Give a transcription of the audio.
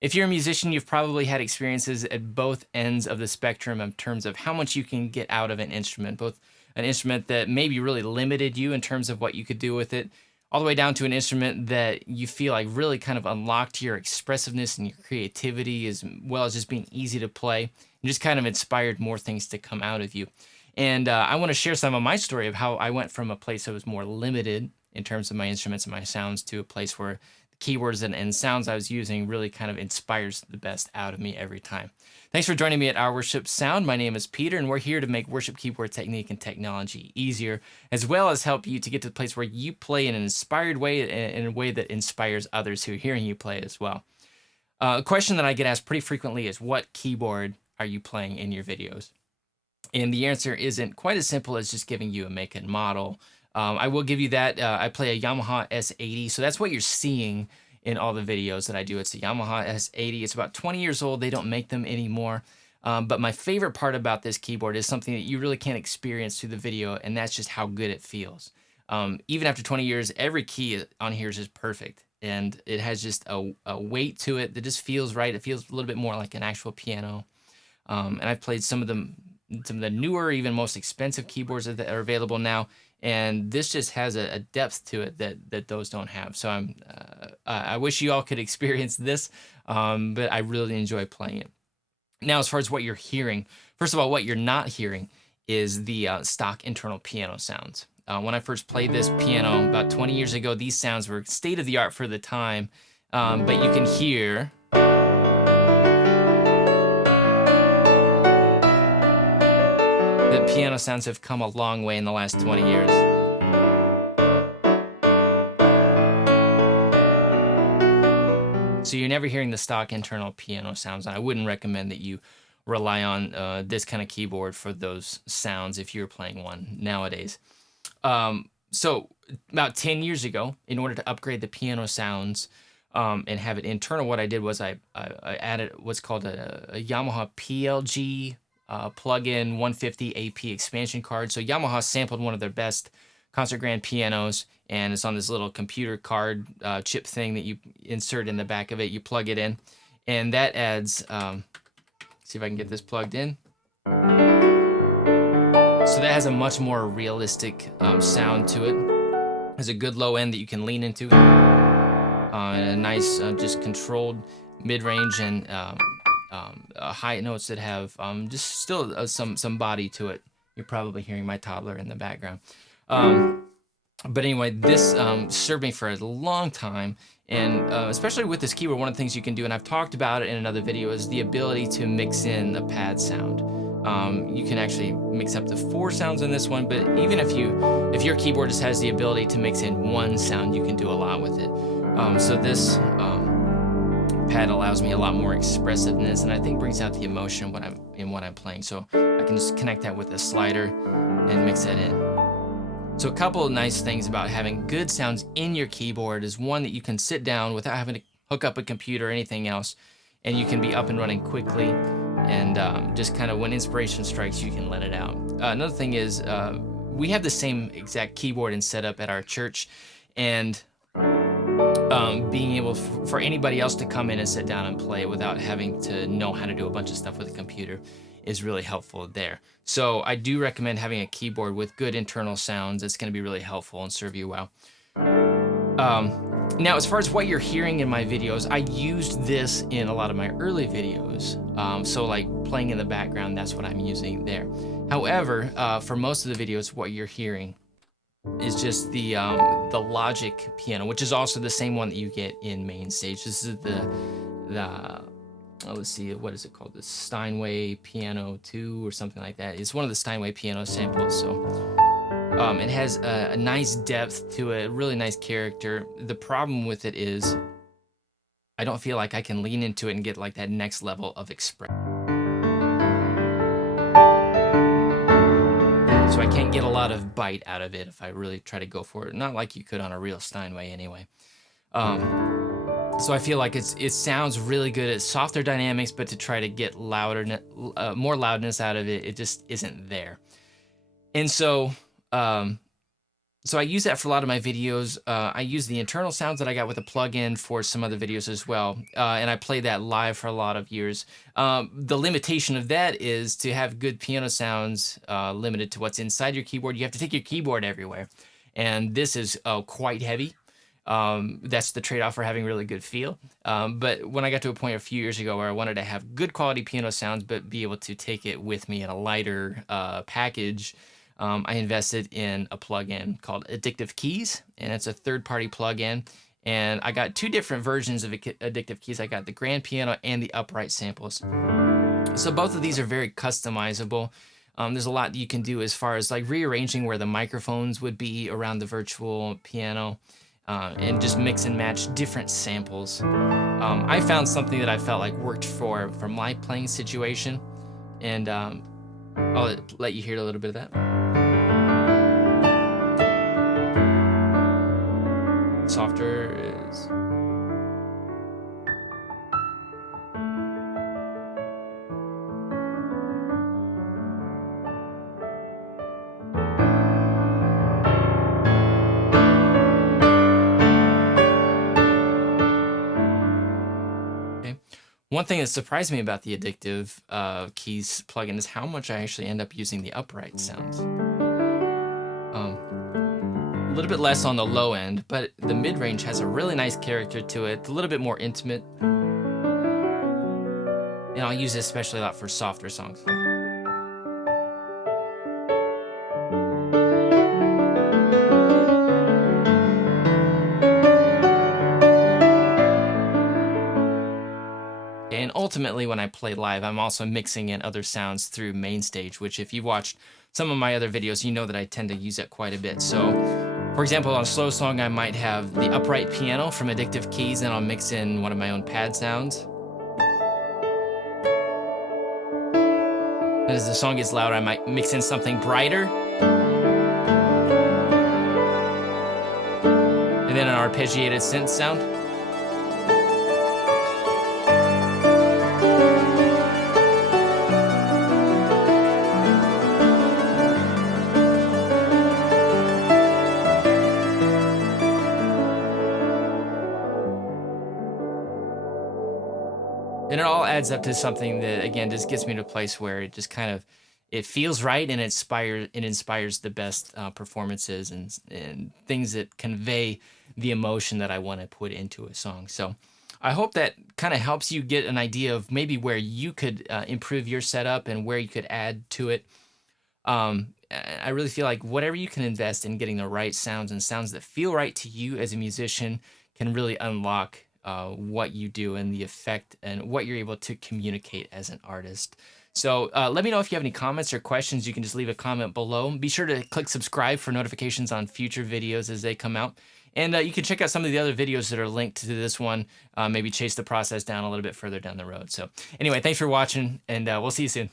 If you're a musician, you've probably had experiences at both ends of the spectrum in terms of how much you can get out of an instrument, both an instrument that maybe really limited you in terms of what you could do with it, all the way down to an instrument that you feel like really kind of unlocked your expressiveness and your creativity, as well as just being easy to play and just kind of inspired more things to come out of you. And I want to share some of my story of how I went from a place that was more limited in terms of my instruments and my sounds to a place where keywords and sounds I was using really kind of inspires the best out of me every time. Thanks for joining me at Our Worship Sound. My name is Peter, and we're here to make worship keyboard technique and technology easier, as well as help you to get to the place where you play in an inspired way, in a way that inspires others who are hearing you play as well. A question that I get asked pretty frequently is, what keyboard are you playing in your videos? And the answer isn't quite as simple as just giving you a make and model. I will give you that. I play a Yamaha S80, so that's what you're seeing in all the videos that I do. It's a Yamaha S80. It's about 20 years old. They don't make them anymore. But my favorite part about this keyboard is something that you really can't experience through the video, and that's just how good it feels. Even after 20 years, every key on here is just perfect, and it has just a weight to it that just feels right. It feels a little bit more like an actual piano. And I've played some of the newer, even most expensive keyboards that are available now, and this just has a depth to it that those don't have. So I wish you all could experience this, but I really enjoy playing it. Now, as far as what you're hearing, first of all, what you're not hearing is the stock internal piano sounds. When I first played this piano about 20 years ago, these sounds were state of the art for the time, but you can hear that piano sounds have come a long way in the last 20 years. So you're never hearing the stock internal piano sounds, and I wouldn't recommend that you rely on this kind of keyboard for those sounds if you're playing one nowadays. So about 10 years ago, in order to upgrade the piano sounds and have it internal, what I did was I added what's called a Yamaha PLG plug-in 150 AP expansion card. So Yamaha sampled one of their best concert grand pianos, and it's on this little computer card chip thing that you insert in the back of it. You plug it in, and that adds, see if I can get this plugged in. So that has a much more realistic sound to it. It has a good low end that you can lean into, and a nice just controlled mid-range and high notes that have just still some body to it. You're probably hearing my toddler in the background. But anyway, this served me for a long time, and especially with this keyboard, one of the things you can do, and I've talked about it in another video, is the ability to mix in the pad sound. You can actually mix up to 4 sounds in this one, but even if your keyboard just has the ability to mix in 1 sound, you can do a lot with it. So this pad allows me a lot more expressiveness, and I think brings out the emotion in what I'm playing. So I can just connect that with a slider and mix that in. So a couple of nice things about having good sounds in your keyboard is, one, that you can sit down without having to hook up a computer or anything else, and you can be up and running quickly, and just kind of when inspiration strikes, you can let it out. Another thing is we have the same exact keyboard and setup at our church, and being able for anybody else to come in and sit down and play without having to know how to do a bunch of stuff with a computer is really helpful there. So I do recommend having a keyboard with good internal sounds. It's going to be really helpful and serve you well. Now, as far as what you're hearing in my videos, I used this in a lot of my early videos. So like playing in the background, that's what I'm using there. However, for most of the videos, what you're hearing is just the Logic piano, which is also the same one that you get in main stage. This is the let's see, what is it called? The Steinway Piano 2 or something like that. It's one of the Steinway piano samples. So it has a nice depth to it, a really nice character. The problem with it is I don't feel like I can lean into it and get like that next level of expression. So I can't get a lot of bite out of it if I really try to go for it. Not like you could on a real Steinway anyway. So I feel like it sounds really good. It's softer dynamics, but to try to get louder, more loudness out of it, it just isn't there. And so So I use that for a lot of my videos. I use the internal sounds that I got with a plugin for some other videos as well, and I play that live for a lot of years. The limitation of that is to have good piano sounds limited to what's inside your keyboard. You have to take your keyboard everywhere, and this is quite heavy. That's the trade-off for having really good feel. But when I got to a point a few years ago where I wanted to have good quality piano sounds, but be able to take it with me in a lighter package, I invested in a plugin called Addictive Keys, and it's a third-party plugin. And I got two different versions of Addictive Keys. I got the grand piano and the upright samples. So both of these are very customizable. There's a lot you can do as far as like rearranging where the microphones would be around the virtual piano, and just mix and match different samples. I found something that I felt like worked for my playing situation, and I'll let you hear a little bit of that. Softer is. Okay. One thing that surprised me about the Addictive Keys plugin is how much I actually end up using the upright sounds. A little bit less on the low end, but the mid-range has a really nice character to it, a little bit more intimate. And I'll use it especially a lot for softer songs. And ultimately, when I play live, I'm also mixing in other sounds through MainStage, which if you've watched some of my other videos, you know that I tend to use it quite a bit. So, for example, on a slow song, I might have the upright piano from Addictive Keys, and I'll mix in one of my own pad sounds. And as the song gets louder, I might mix in something brighter. And then an arpeggiated synth sound. And it all adds up to something that, again, just gets me to a place where it just kind of, it feels right, and it inspires the best performances and things that convey the emotion that I want to put into a song. So I hope that kind of helps you get an idea of maybe where you could improve your setup and where you could add to it. I really feel like whatever you can invest in getting the right sounds and sounds that feel right to you as a musician can really unlock what you do and the effect and what you're able to communicate as an artist. So let me know if you have any comments or questions. You can just leave a comment below. Be sure to click subscribe for notifications on future videos as they come out. And you can check out some of the other videos that are linked to this one, maybe chase the process down a little bit further down the road. So anyway, thanks for watching, and we'll see you soon.